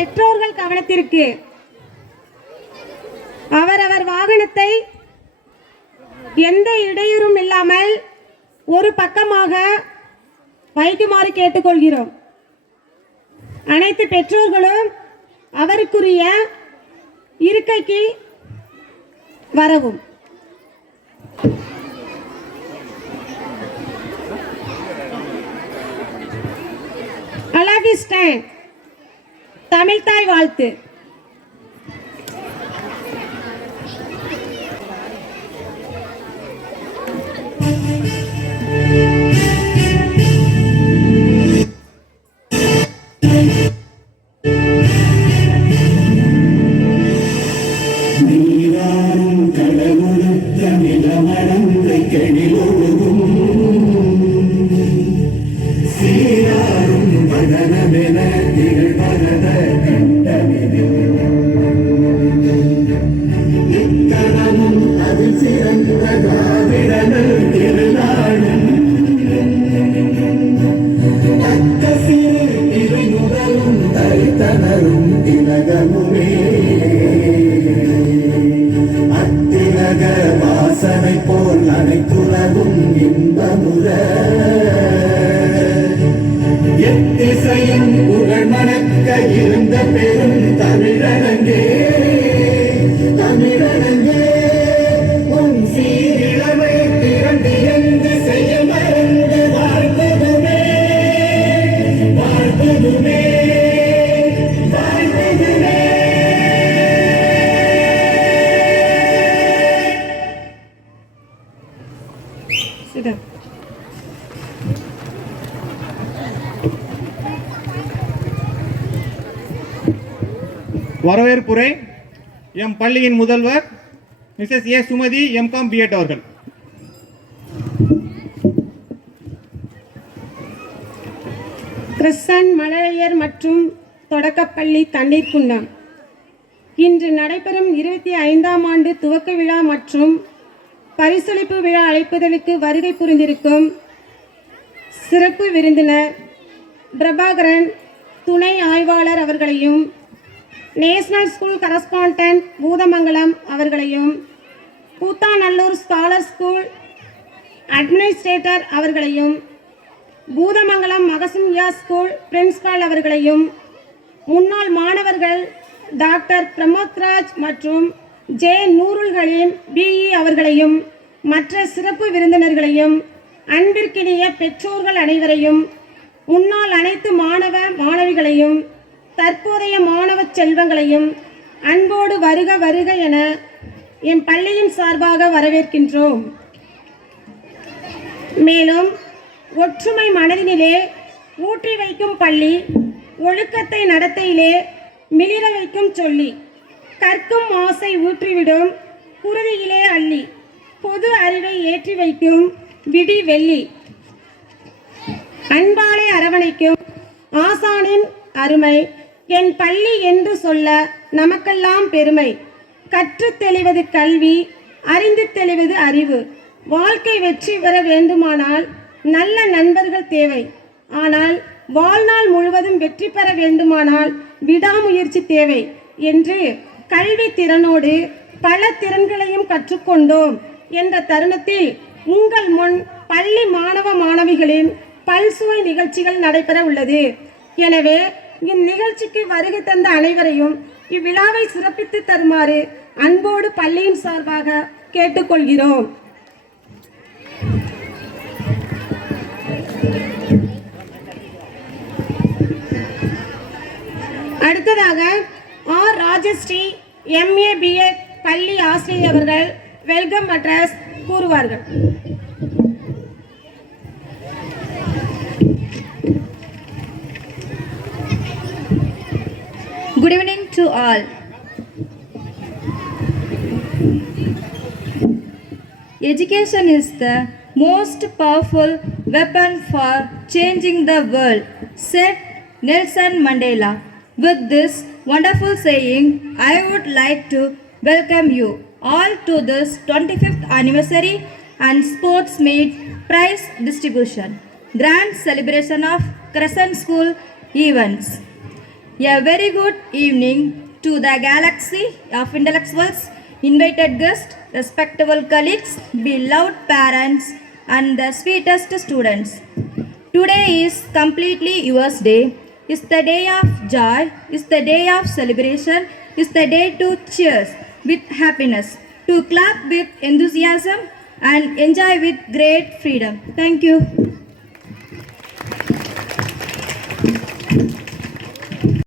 பெற்றோர்கள் கவனத்திற்கு, அவரவர் வாகனத்தை எந்த இடையூறும் இல்லாமல் ஒரு பக்கமாக வைக்குமாறு கேட்டுக்கொள்கிறோம். அனைத்து பெற்றோர்களும் அவருக்குரிய இருக்கைக்கு வரவும். அழகு ஸ்டாண்ட் தமிழ்தாய் வாழ்த்து. வாசனை போல் அனைத்துலகும் இன்பமுற எத்திசையும் புகழ் மணக்க இருந்த பெரும் தமிழனங்கே தமிழனங்கே உன் சீரிழமை திரண்டு எங்கு செய்ய மறந்து வாழ்ந்ததுமே வாழ்ந்ததுமே வாழ்ந்ததுமே. வரவேற்புரை எம் பள்ளியின் முதல்வர் மிஸ்ஸஸ் ஏ சுமதி எம்காம் பிஎட் அவர்கள். கிறிஸ்டன் மழலையர் மற்றும் தொடக்கப்பள்ளி தண்ணீர் குண்டம் இன்று நடைபெறும் 25ஆம் ஆண்டு துவக்க விழா மற்றும் பரிசளிப்பு விழா அழைப்புதலுக்கு வருகை புரிந்திருக்கும் சிறப்பு விருந்தினர் பிரபாகரன் துணை ஆய்வாளர் அவர்களையும், நேஷனல் ஸ்கூல் கரஸ்பாண்டன்ட் பூதமங்கலம் அவர்களையும், கூத்தாநல்லூர் ஸ்காலர் ஸ்கூல் அட்மினிஸ்ட்ரேட்டர் அவர்களையும், பூதமங்கலம் மகசிம்யா ஸ்கூல் பிரின்சிபால் அவர்களையும், முன்னாள் மாணவர்கள் டாக்டர் பிரமோத்ராஜ் மற்றும் ஜே நூருல்களின் பிஇ அவர்களையும், மற்ற சிறப்பு விருந்தினர்களையும், அன்பிற்கினிய பெற்றோர்கள் அனைவரையும், முன்னாள் அனைத்து மாணவ மாணவிகளையும், தற்போதைய மாணவ செல்வங்களையும் அன்போடு வருக வருக என என் பள்ளியின் சார்பாக வரவேற்கின்றோம். மேலும் ஒற்றுமை மனதினிலே ஊற்றி வைக்கும் பள்ளி, ஒழுக்கத்தை நடத்தையிலே மிளிர வைக்கும் சொல்லி, கற்கும் ஆசை ஊற்றிவிடும் குருதியிலே அள்ளி, பொது அறிவை ஏற்றி வைக்கும் விடி வெள்ளி, அன்பாலே அரவணைக்கும் ஆசானின் அருமை என் பள்ளி என்று சொல்ல நமக்கெல்லாம் பெருமை. கற்று தெளிவது கல்வி, அறிந்து தெளிவது அறிவு. வாழ்க்கை வெற்றி பெற வேண்டுமானால் நல்ல நண்பர்கள் தேவை. ஆனால் வாழ்நாள் முழுவதும் வெற்றி பெற வேண்டுமானால் விடாமுயற்சி தேவை என்று கல்வி திறனோடு பல திறன்களையும் கற்றுக்கொண்டோம் என்ற தருணத்தில் உங்கள் முன் பள்ளி மாணவ மாணவிகளின் பல்சுவை நிகழ்ச்சிகள் நடைபெற உள்ளது. எனவே இந்நிகழ்ச்சிக்கு வருகை தந்த அனைவரையும் இவ்விழாவை சிறப்பித்து தருமாறு அன்போடு பள்ளியின் சார்பாக கேட்டுக்கொள்கிறோம். அடுத்ததாக ஆர் ராஜஸ்ரீ எம்ஏ பிஎட் பள்ளி ஆசிரியர் அவர்கள் வெல்கம் அட்ரஸ் கூறுவார்கள். Good evening to all. Education is the most powerful weapon for changing the world, said Nelson Mandela. With this wonderful saying, I would like to welcome you all to this 25th anniversary and sports meet prize distribution, grand celebration of Crescent School events. A very good evening to the galaxy of intellectuals, invited guests, respectable colleagues, beloved parents, and the sweetest students. Today is completely yours day. It's the day of joy, it's the day of celebration, it's the day to cheers with happiness, to clap with enthusiasm and enjoy with great freedom. Thank you.